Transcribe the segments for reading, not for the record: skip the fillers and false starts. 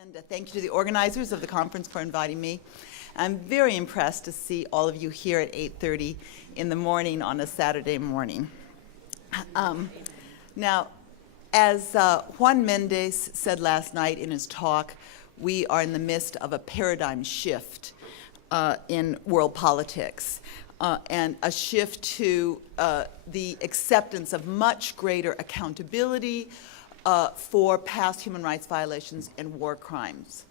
And thank you to the organizers of the conference for inviting me. I'm very impressed to see all of you here at 8:30 in the morning on a Saturday morning. Now, as Juan Mendez said last night in his talk, we are in the midst of a paradigm shift in world politics, and a shift to the acceptance of much greater accountability for past human rights violations and war crimes.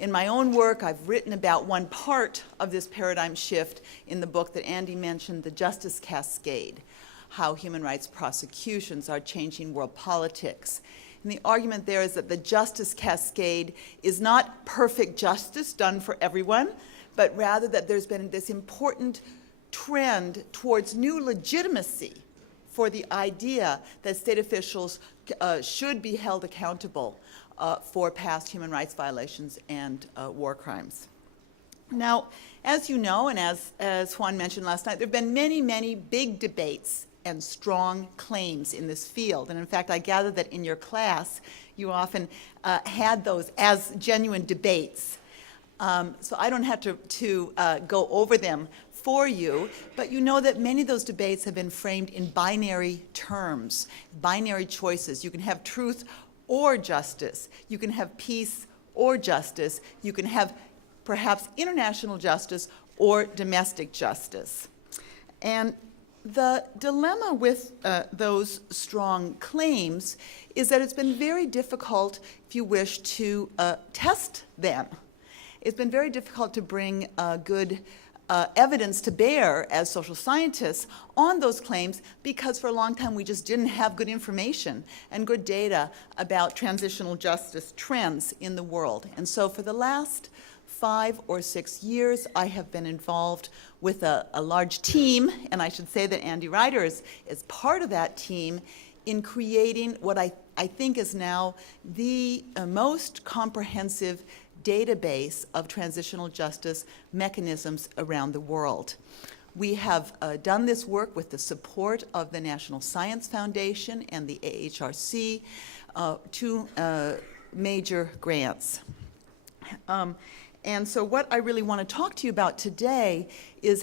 In my own work, I've written about one part of this paradigm shift in the book that Andy mentioned, The Justice Cascade, how human rights prosecutions are changing world politics. And the argument there is that the justice cascade is not perfect justice done for everyone, but rather that there's been this important trend towards new legitimacy for the idea that state officials should be held accountable for past human rights violations and war crimes. Now, as you know, and as Juan mentioned last night, there have been many, many big debates and strong claims in this field. And in fact, I gather that in your class, you often had those as genuine debates. So I don't have to go over them for you, but you know that many of those debates have been framed in binary terms, binary choices. You can have truth or justice. You can have peace or justice. You can have perhaps international justice or domestic justice. And the dilemma with those strong claims is that it's been very difficult, if you wish, to test them. It's been very difficult to bring good evidence to bear as social scientists on those claims because for a long time we just didn't have good information and good data about transitional justice trends in the world. And so for the last 5 or 6 years, I have been involved with a large team, and I should say that Andy Ryder is part of that team in creating what I think is now the most comprehensive database of transitional justice mechanisms around the world. We have done this work with the support of the National Science Foundation and the AHRC, 2 major grants. And so what I really want to talk to you about today is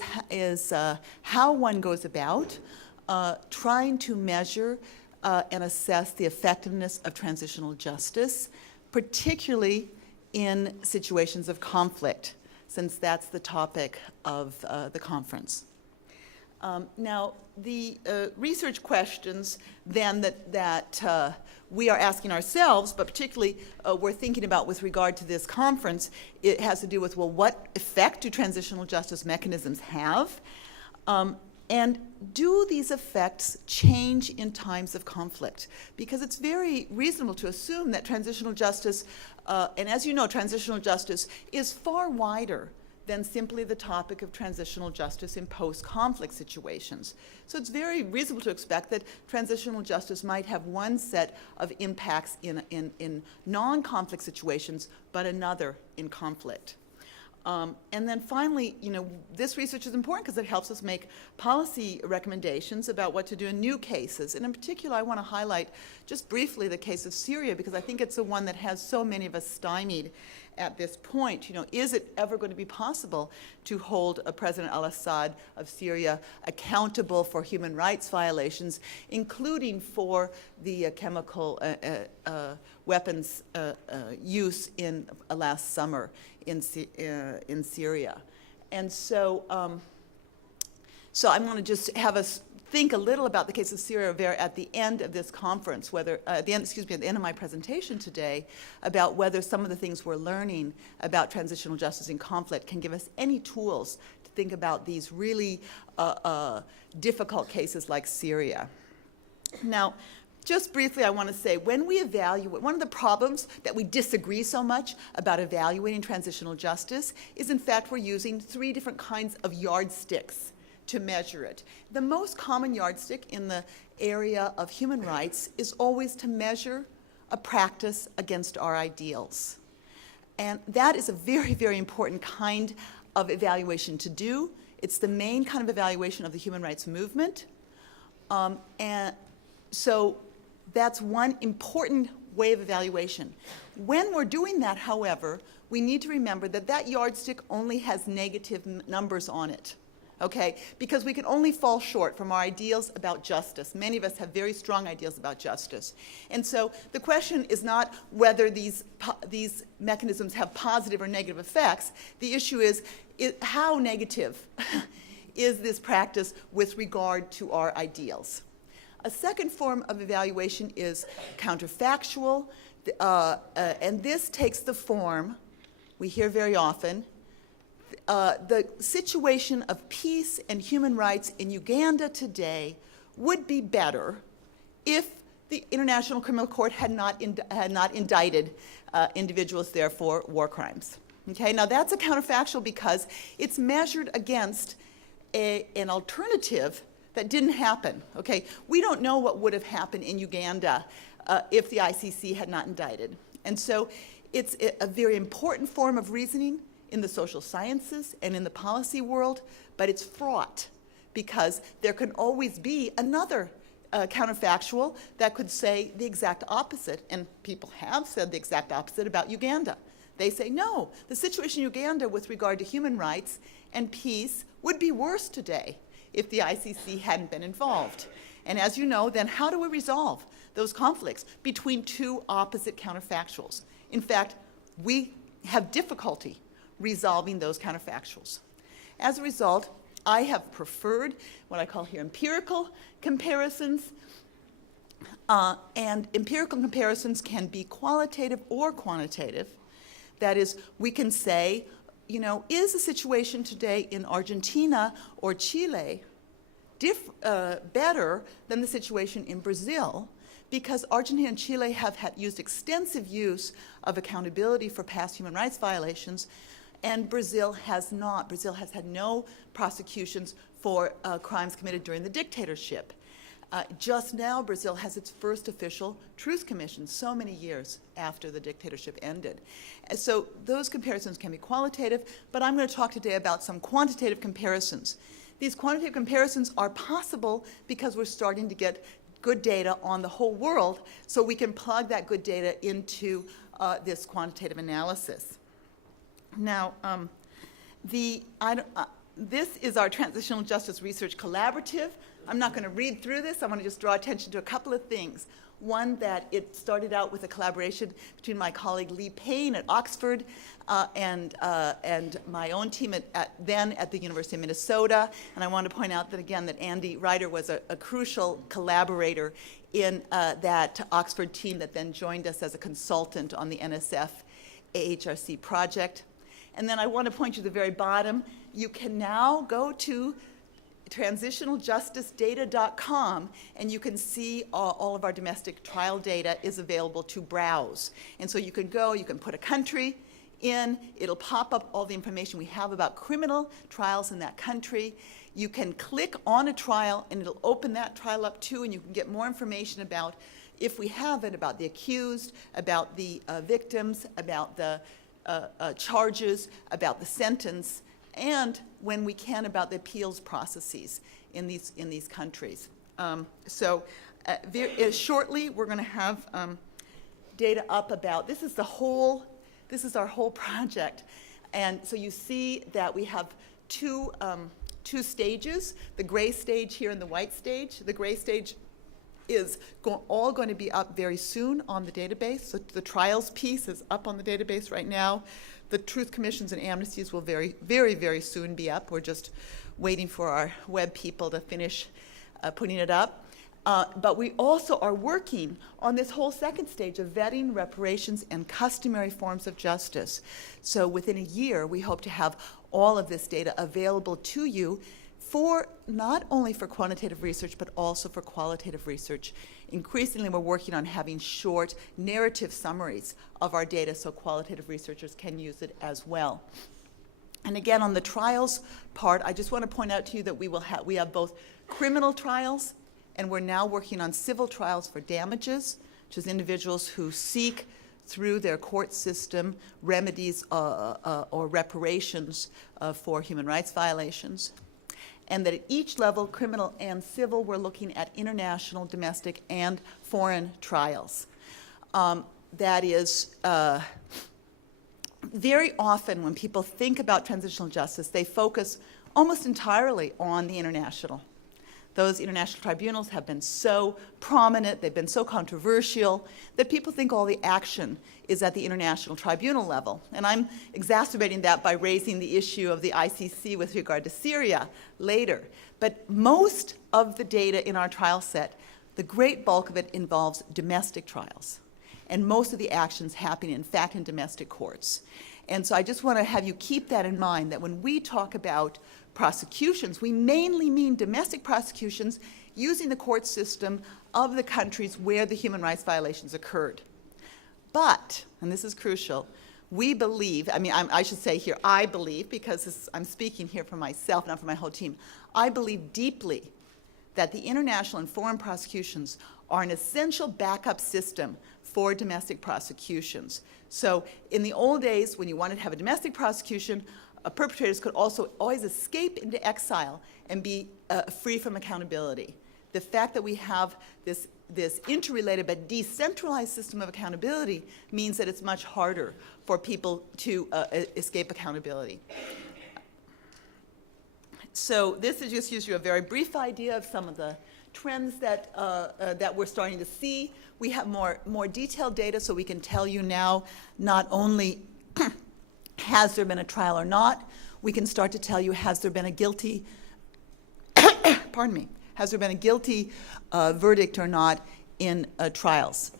how one goes about trying to measure and assess the effectiveness of transitional justice, particularly in situations of conflict, since that's the topic of the conference. Now, the research questions then that we are asking ourselves, but particularly we're thinking about with regard to this conference, it has to do with, well, what effect do transitional justice mechanisms have? And do these effects change in times of conflict? Because it's very reasonable to assume that transitional justice, and as you know, transitional justice is far wider than simply the topic of transitional justice in post-conflict situations. So it's very reasonable to expect that transitional justice might have one set of impacts in non-conflict situations, but another in conflict. And then finally, you know, this research is important because it helps us make policy recommendations about what to do in new cases. And in particular, I want to highlight just briefly the case of Syria because I think it's the one that has so many of us stymied at this point. You know, is it ever going to be possible to hold President al-Assad of Syria accountable for human rights violations, including for the chemical weapons use in last summer in Syria? And so, so I'm going to just have us think a little about the case of Syria at the end of this conference, whether at the end of my presentation today, about whether some of the things we're learning about transitional justice in conflict can give us any tools to think about these really difficult cases like Syria. Now, just briefly, I want to say, when we evaluate, one of the problems that we disagree so much about evaluating transitional justice is, in fact, we're using 3 different kinds of yardsticks to measure it. The most common yardstick in the area of human rights is always to measure a practice against our ideals. And that is a very, very important kind of evaluation to do. It's the main kind of evaluation of the human rights movement. And so that's one important way of evaluation. When we're doing that, however, we need to remember that that yardstick only has negative numbers on it, okay? Because we can only fall short from our ideals about justice. Many of us have very strong ideals about justice. And so the question is not whether these mechanisms have positive or negative effects. The issue is how negative is this practice with regard to our ideals. A second form of evaluation is counterfactual, and this takes the form, we hear very often, the situation of peace and human rights in Uganda today would be better if the International Criminal Court had not indicted individuals there for war crimes. Okay, now that's a counterfactual because it's measured against an alternative that didn't happen. Okay, we don't know what would have happened in Uganda if the ICC had not indicted. And so it's a very important form of reasoning in the social sciences and in the policy world, but it's fraught because there can always be another counterfactual that could say the exact opposite, and people have said the exact opposite about Uganda. They say, no, the situation in Uganda with regard to human rights and peace would be worse today if the ICC hadn't been involved. And as you know, then how do we resolve those conflicts between two opposite counterfactuals? In fact, we have difficulty resolving those counterfactuals. As a result, I have preferred what I call here empirical comparisons, and empirical comparisons can be qualitative or quantitative. That is, we can say, you know, is the situation today in Argentina or Chile better than the situation in Brazil? Because Argentina and Chile have used extensive use of accountability for past human rights violations, and Brazil has not. Brazil has had no prosecutions for crimes committed during the dictatorship. Just now, Brazil has its first official truth commission so many years after the dictatorship ended. And so those comparisons can be qualitative, but I'm going to talk today about some quantitative comparisons. These quantitative comparisons are possible because we're starting to get good data on the whole world, so we can plug that good data into this quantitative analysis. Now, this is our Transitional Justice Research Collaborative. I'm not going to read through this. I want to just draw attention to a couple of things. One, that it started out with a collaboration between my colleague Lee Payne at Oxford and my own team then at the University of Minnesota. And I want to point out that, again, that Andy Ryder was a crucial collaborator in that Oxford team that then joined us as a consultant on the NSF AHRC project. And then I want to point you to the very bottom. You can now go to transitionaljusticedata.com, and you can see all of our domestic trial data is available to browse. And so you can go, you can put a country in, it'll pop up all the information we have about criminal trials in that country. You can click on a trial, and it'll open that trial up too, and you can get more information about, if we have it, about the accused, about the victims, about the charges, about the sentence, and when we can about the appeals processes in these countries. Shortly we're going to have data up about, this is our whole project. And so you see that we have two stages, the gray stage here and the white stage. The gray stage is all going to be up very soon on the database. So the trials piece is up on the database right now. The truth commissions and amnesties will very, very, very soon be up. We're just waiting for our web people to finish putting it up. But we also are working on this whole second stage of vetting, reparations, and customary forms of justice. So within a year, we hope to have all of this data available to you for not only for quantitative research, but also for qualitative research. Increasingly, we're working on having short narrative summaries of our data so qualitative researchers can use it as well. And again, on the trials part, I just want to point out to you that we have both criminal trials, and we're now working on civil trials for damages, which is individuals who seek through their court system remedies or reparations for human rights violations. And that at each level, criminal and civil, we're looking at international, domestic, and foreign trials. That is, very often when people think about transitional justice, they focus almost entirely on the international. Those international tribunals have been so prominent, they've been so controversial, that people think all the action is at the international tribunal level. And I'm exacerbating that by raising the issue of the ICC with regard to Syria later. But most of the data in our trial set, the great bulk of it involves domestic trials. And most of the actions happen, in fact, in domestic courts. And so I just want to have you keep that in mind, that when we talk about prosecutions, we mainly mean domestic prosecutions using the court system of the countries where the human rights violations occurred. But, and this is crucial, we believe, I should say here, I believe, because I'm speaking here for myself, not for my whole team, I believe deeply that the international and foreign prosecutions are an essential backup system for domestic prosecutions. So in the old days, when you wanted to have a domestic prosecution, perpetrators could also always escape into exile and be free from accountability. The fact that we have this interrelated but decentralized system of accountability means that it's much harder for people to escape accountability. So this is just gives you a very brief idea of some of the trends that we're starting to see. We have more detailed data, so we can tell you now not only has there been a trial or not, we can start to tell you has there been a guilty, pardon me, has there been a guilty verdict or not in trials.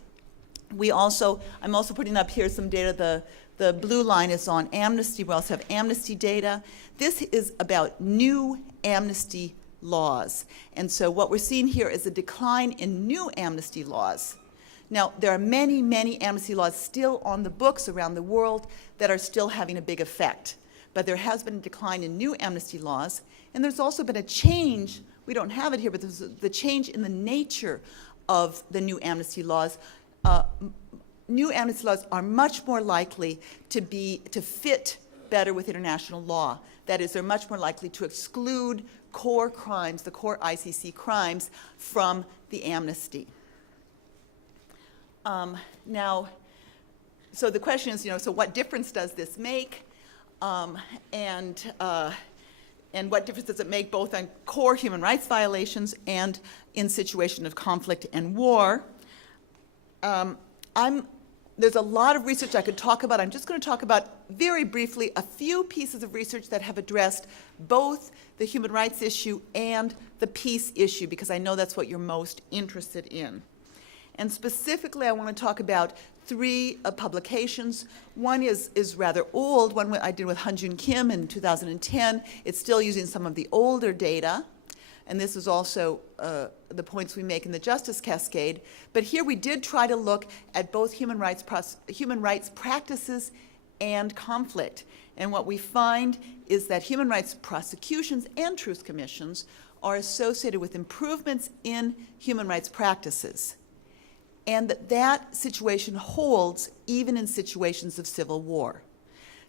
I'm also putting up here some data. The blue line is on amnesty. We also have amnesty data. This is about new amnesty laws. And so what we're seeing here is a decline in new amnesty laws. Now, there are many, many amnesty laws still on the books around the world that are still having a big effect. But there has been a decline in new amnesty laws, and there's also been a change, we don't have it here, but there's the change in the nature of the new amnesty laws. New amnesty laws are much more likely to fit better with international law. That is, they're much more likely to exclude core crimes, the core ICC crimes, from the amnesty. Now, so the question is, so what difference does this make? And what difference does it make both on core human rights violations and in situation of conflict and war? There's a lot of research I could talk about. I'm just going to talk about very briefly a few pieces of research that have addressed both the human rights issue and the peace issue, because I know that's what you're most interested in. And specifically, I want to talk about three publications. One is rather old, one I did with Hyunjun Kim in 2010. It's still using some of the older data. And this is also the points we make in the Justice Cascade. But here we did try to look at both human rights practices and conflict. And what we find is that human rights prosecutions and truth commissions are associated with improvements in human rights practices. And that situation holds even in situations of civil war.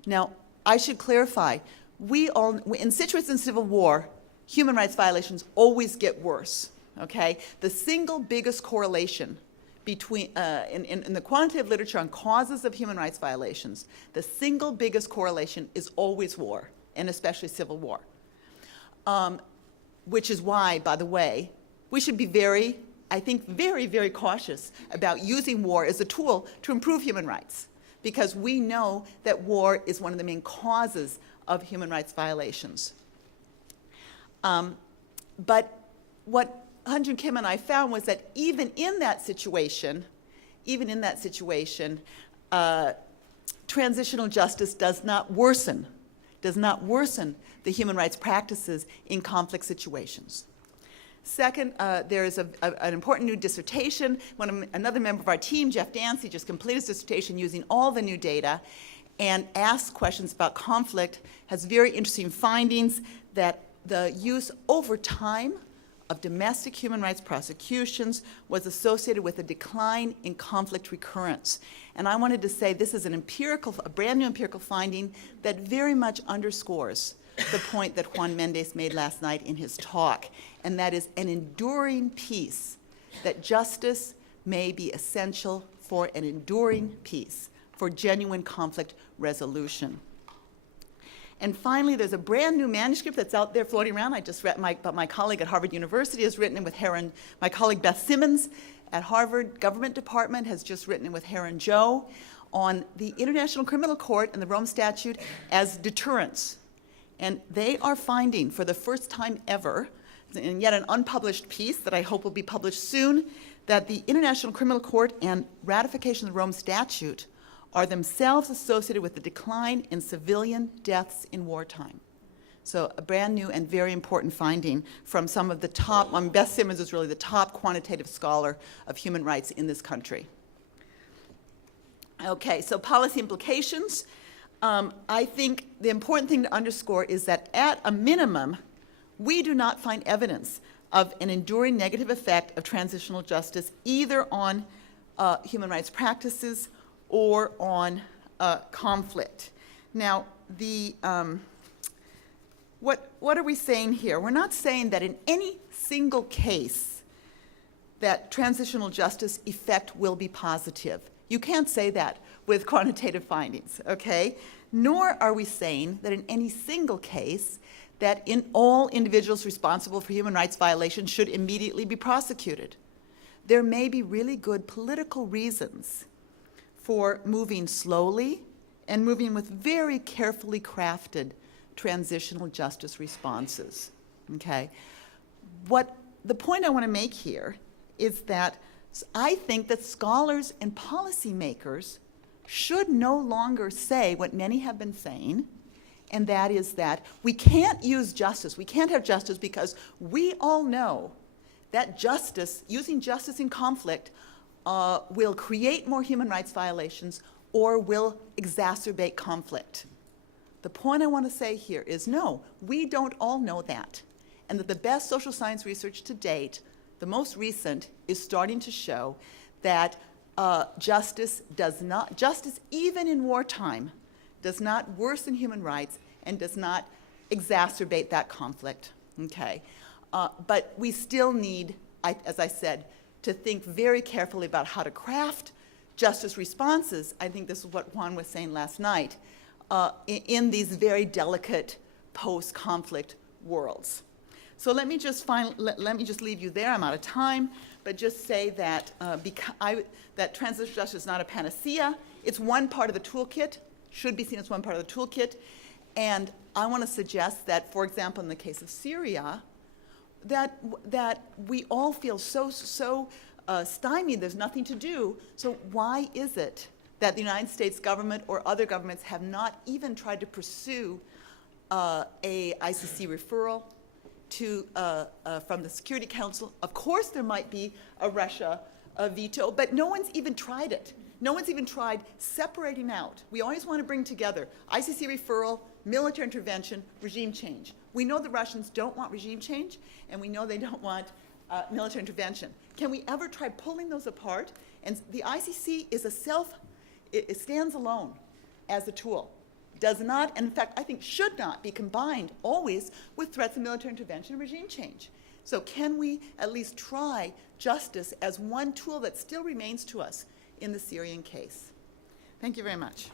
Now, I should clarify, in situations of civil war, human rights violations always get worse, okay? The single biggest correlation between, in the quantitative literature on causes of human rights violations, the single biggest correlation is always war, and especially civil war. Which is why, by the way, we should be very, very cautious about using war as a tool to improve human rights, because we know that war is one of the main causes of human rights violations. But what Hyunjun Kim and I found was that even in that situation, transitional justice does not worsen the human rights practices in conflict situations. Second, there is an important new dissertation. Another member of our team, Jeff Dancy, just completed his dissertation using all the new data and asked questions about conflict, has very interesting findings that the use over time of domestic human rights prosecutions was associated with a decline in conflict recurrence. And I wanted to say this is a brand new empirical finding that very much underscores the point that Juan Mendez made last night in his talk, and that is an enduring peace, that justice may be essential for an enduring peace, for genuine conflict resolution. And finally, there's a brand new manuscript that's out there floating around. I just read, but my colleague at Harvard University has written it with my colleague Beth Simmons at Harvard Government Department has just written it with Heron Joe on the International Criminal Court and the Rome Statute as deterrence. And they are finding for the first time ever, in yet an unpublished piece that I hope will be published soon, that the International Criminal Court and ratification of the Rome Statute are themselves associated with the decline in civilian deaths in wartime. So a brand new and very important finding from some of the top, Beth Simmons is really the top quantitative scholar of human rights in this country. Okay, so policy implications. I think the important thing to underscore is that at a minimum, we do not find evidence of an enduring negative effect of transitional justice either on human rights practices or on conflict. Now, what are we saying here? We're not saying that in any single case that transitional justice effect will be positive. You can't say that with quantitative findings, okay? Nor are we saying that in any single case that in all individuals responsible for human rights violations should immediately be prosecuted. There may be really good political reasons for moving slowly and moving with very carefully crafted transitional justice responses, okay? The point I want to make here is that I think that scholars and policymakers should no longer say what many have been saying, and that is that we can't use justice, we can't have justice because we all know that justice, using justice in conflict, will create more human rights violations or will exacerbate conflict. The point I want to say here is no, we don't all know that, and that the best social science research to date, the most recent, is starting to show that justice even in wartime, does not worsen human rights and does not exacerbate that conflict, okay? But we still need, as I said, to think very carefully about how to craft justice responses. I think this is what Juan was saying last night, in these very delicate post-conflict worlds. So let me just leave you there. I'm out of time, but just say that that transitional justice is not a panacea. It's one part of the toolkit, should be seen as one part of the toolkit. And I want to suggest that, for example, in the case of Syria, that we all feel so stymied, there's nothing to do. So why is it that the United States government or other governments have not even tried to pursue a ICC referral from the Security Council? Of course there might be a Russia veto, but no one's even tried it. No one's even tried separating out. We always want to bring together ICC referral, military intervention, regime change. We know the Russians don't want regime change, and we know they don't want military intervention. Can we ever try pulling those apart? And the ICC is it stands alone as a tool. Does not, and in fact, I think should not be combined always with threats of military intervention and regime change. So can we at least try justice as one tool that still remains to us in the Syrian case? Thank you very much.